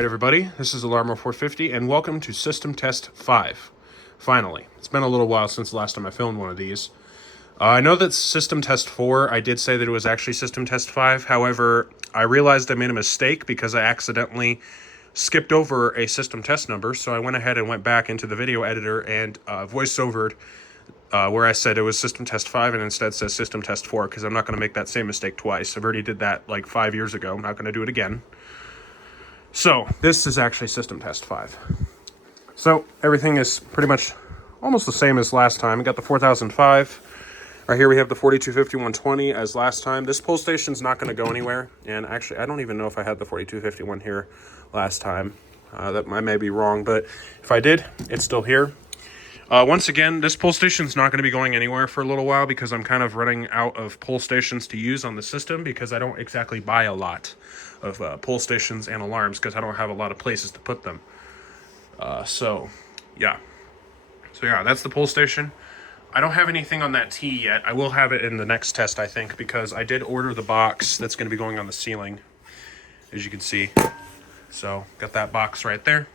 Alright everybody, this is Alarmo 450 and welcome to System Test 5. Finally. It's been a little while since the last time I filmed one of these. I know that System Test 4, I did say that it was actually System Test 5, however, I realized I made a mistake because I accidentally skipped over a system test number, so I went ahead and went back into the video editor and voiceovered where I said it was System Test 5 and instead says System Test 4, because I'm not going to make that same mistake twice. I've already did that like 5 years ago. I'm not going to do it again. So, this is actually System Test 5. So, everything is pretty much almost the same as last time. We got the 4005. Right here we have the 4250-120 as last time. This pull station's not going to go anywhere. And actually, I don't even know if I had the 4251 here last time. That I may be wrong, but if I did, it's still here. Once again, this pull station's not going to be going anywhere for a little while because I'm kind of running out of pull stations to use on the system because I don't exactly buy a lot of pull stations and alarms because I don't have a lot of places to put them. So yeah, that's the pull station. I don't have anything on that T yet. I will have it in the next test, I think, because I did order the box that's going to be going on the ceiling, as you can see. So, got that box right there.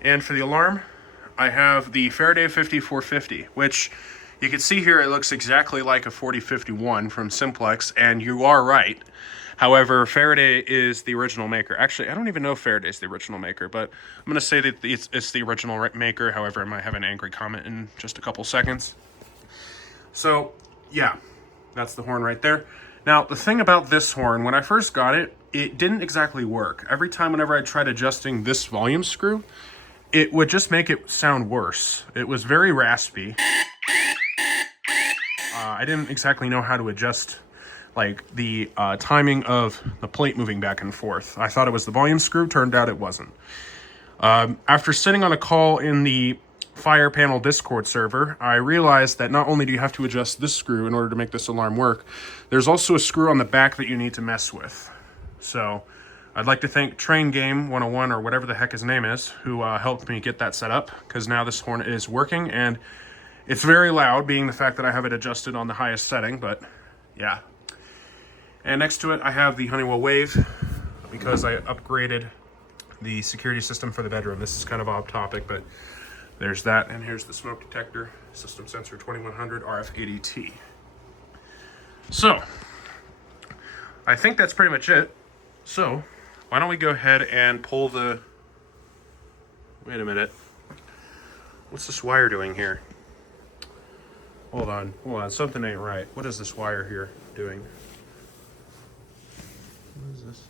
And for the alarm, I have the Faraday 5450, which you can see here it looks exactly like a 4051 from Simplex, and you are right. However, Faraday is the original maker. Actually, I don't even know if Faraday's the original maker, but I'm going to say that it's the original maker. However, I might have an angry comment in just a couple seconds. So, yeah, that's the horn right there. Now, the thing about this horn, when I first got it, it didn't exactly work. Every time whenever I tried adjusting this volume screw, it would just make it sound worse. It was very raspy. I didn't exactly know how to adjust like the timing of the plate moving back and forth. I thought it was the volume screw, turned out it wasn't. After sitting on a call in the Fire Panel Discord server, I realized that not only do you have to adjust this screw in order to make this alarm work, there's also a screw on the back that you need to mess with. So, I'd like to thank Train Game 101 or whatever the heck his name is, who helped me get that set up, because now this horn is working, and it's very loud, being the fact that I have it adjusted on the highest setting, but yeah. And next to it, I have the Honeywell Wave, because I upgraded the security system for the bedroom. This is kind of off topic, but there's that, and here's the smoke detector, System Sensor 2100 RF80T. So, I think that's pretty much it. So, why don't we go ahead and pull the... Wait a minute. What's this wire doing here? Hold on, something ain't right. What is this wire here doing? What is this?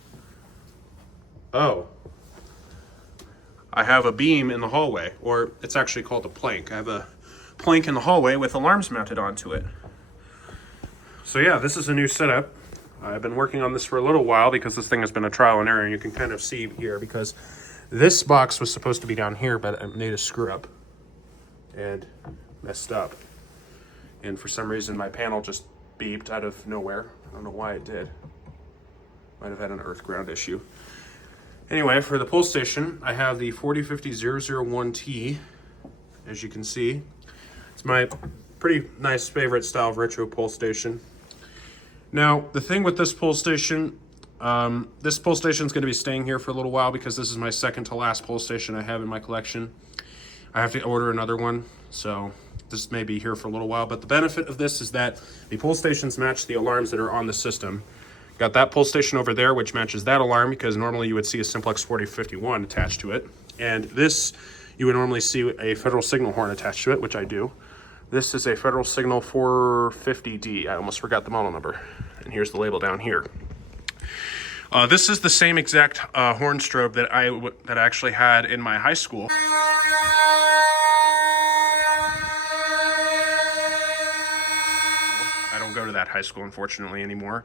Oh. I have a beam in the hallway, or it's actually called a plank. I have a plank in the hallway with alarms mounted onto it. So yeah, this is a new setup. I've been working on this for a little while because this thing has been a trial and error, and you can kind of see here because this box was supposed to be down here, but I made a screw up and messed up. And for some reason, my panel just beeped out of nowhere. I don't know why it did. Might have had an earth ground issue. Anyway, for the pull station, I have the 4050-001T, as you can see. It's my pretty nice favorite style of retro pull station. Now, the thing with this pull station is going to be staying here for a little while because this is my second to last pull station I have in my collection. I have to order another one, so this may be here for a little while. But the benefit of this is that the pull stations match the alarms that are on the system. Got that pull station over there, which matches that alarm because normally you would see a Simplex 4051 attached to it. And this, you would normally see a Federal Signal horn attached to it, which I do. This is a Federal Signal 450D. I almost forgot the model number. And here's the label down here. This is the same exact horn strobe that I actually had in my high school. I don't go to that high school, unfortunately, anymore.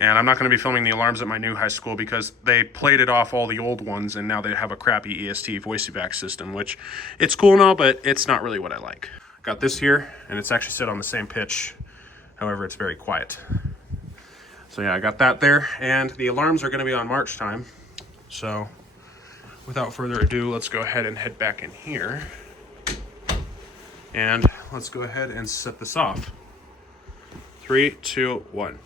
And I'm not going to be filming the alarms at my new high school because they plated off all the old ones and now they have a crappy EST voice evac system, which it's cool and all, but it's not really what I like. Got this here, and it's actually set on the same pitch. However, it's very quiet. So yeah, I got that there, and the alarms are going to be on March time. So without further ado, let's go ahead and head back in here. And let's go ahead and set this off. 3, 2, 1.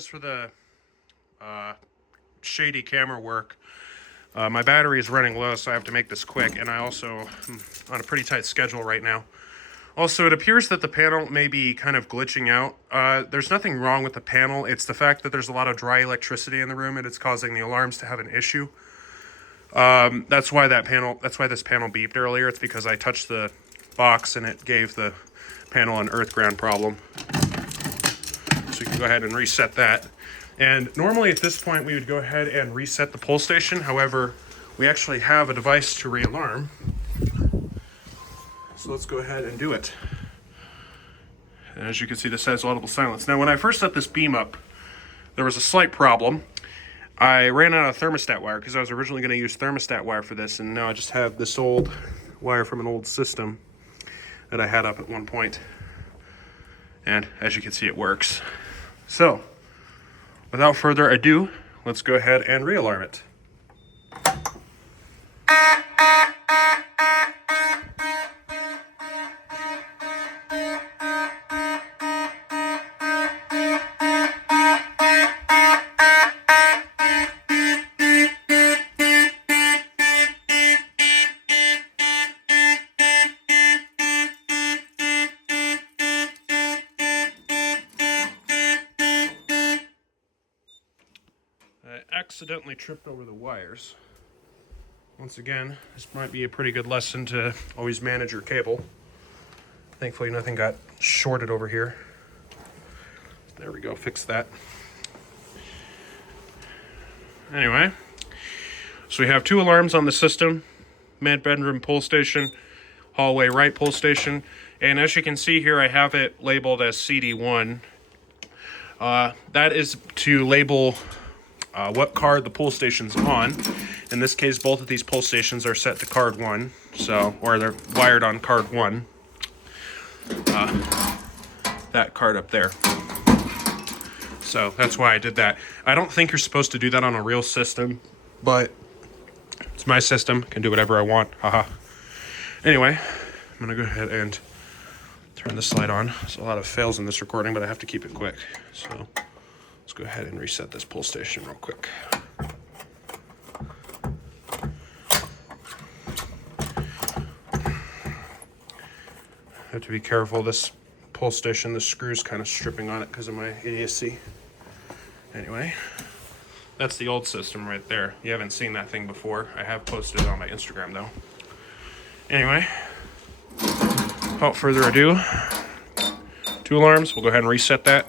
apologize for the shady camera work. My battery is running low, so I have to make this quick, and I also am on a pretty tight schedule right now. Also, it appears that the panel may be kind of glitching out. There's nothing wrong with the panel. It's the fact that there's a lot of dry electricity in the room, and it's causing the alarms to have an issue. That's why this panel beeped earlier. It's because I touched the box and it gave the panel an earth ground problem. So you can go ahead and reset that. And normally at this point we would go ahead and reset the pull station. However, we actually have a device to realarm. So let's go ahead and do it. And as you can see, this has audible silence. Now, when I first set this beam up, there was a slight problem. I ran out of thermostat wire because I was originally going to use thermostat wire for this, and now I just have this old wire from an old system that I had up at one point. And as you can see, it works. So, without further ado, let's go ahead and realarm it. I accidentally tripped over the wires. Once again, this might be a pretty good lesson to always manage your cable. Thankfully, nothing got shorted over here. There we go, fix that. Anyway, so we have two alarms on the system. Mid-bedroom pull station, hallway right pull station. And as you can see here, I have it labeled as CD1. That is to label what card the pull station's on. In this case, both of these pull stations are set to card 1, or they're wired on card 1. That card up there. So that's why I did that. I don't think you're supposed to do that on a real system, but it's my system. Can do whatever I want. Haha. Anyway, I'm gonna go ahead and turn this light on. There's a lot of fails in this recording, but I have to keep it quick. So let's go ahead and reset this pull station real quick. I have to be careful. This pull station, the screw's kind of stripping on it because of my idiocy. Anyway, that's the old system right there. You haven't seen that thing before. I have posted it on my Instagram though. Anyway, without further ado, two alarms. We'll go ahead and reset that.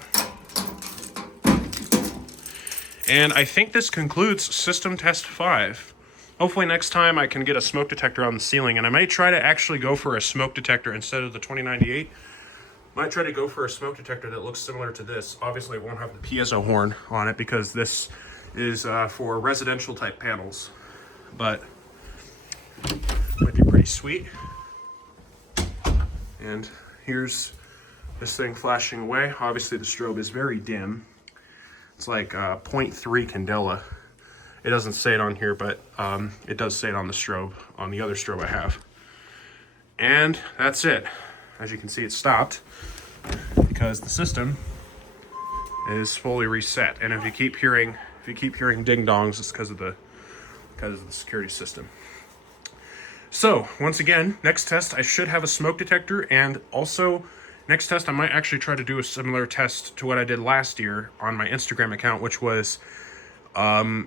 And I think this concludes System Test 5. Hopefully next time I can get a smoke detector on the ceiling, and I might try to actually go for a smoke detector instead of the 2098. Might try to go for a smoke detector that looks similar to this. Obviously it won't have the piezo horn on it because this is for residential type panels, but might be pretty sweet. And here's this thing flashing away. Obviously the strobe is very dim. It's like 0.3 candela. It doesn't say it on here, but it does say it on the strobe, on the other strobe I have. And that's it. As you can see, it stopped because the system is fully reset. And if you keep hearing ding dongs, it's because of the security system. So once again, next test I should have a smoke detector, and also next test I might actually try to do a similar test to what I did last year on my Instagram account, which was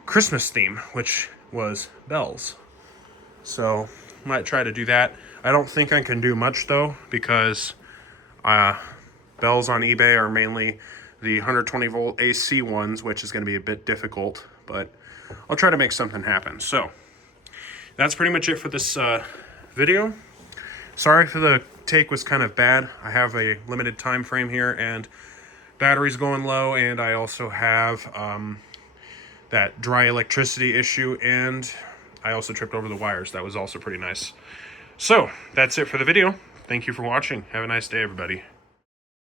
Christmas theme, which was bells. So might try to do that. I don't think I can do much though, because bells on eBay are mainly the 120 volt AC ones, which is going to be a bit difficult, but I'll try to make something happen. So that's pretty much it for this video. Sorry if the take was kind of bad. I have a limited time frame here, and battery's going low, and I also have that dry electricity issue, and I also tripped over the wires. That was also pretty nice. So that's it for the video. Thank you for watching. Have a nice day, everybody.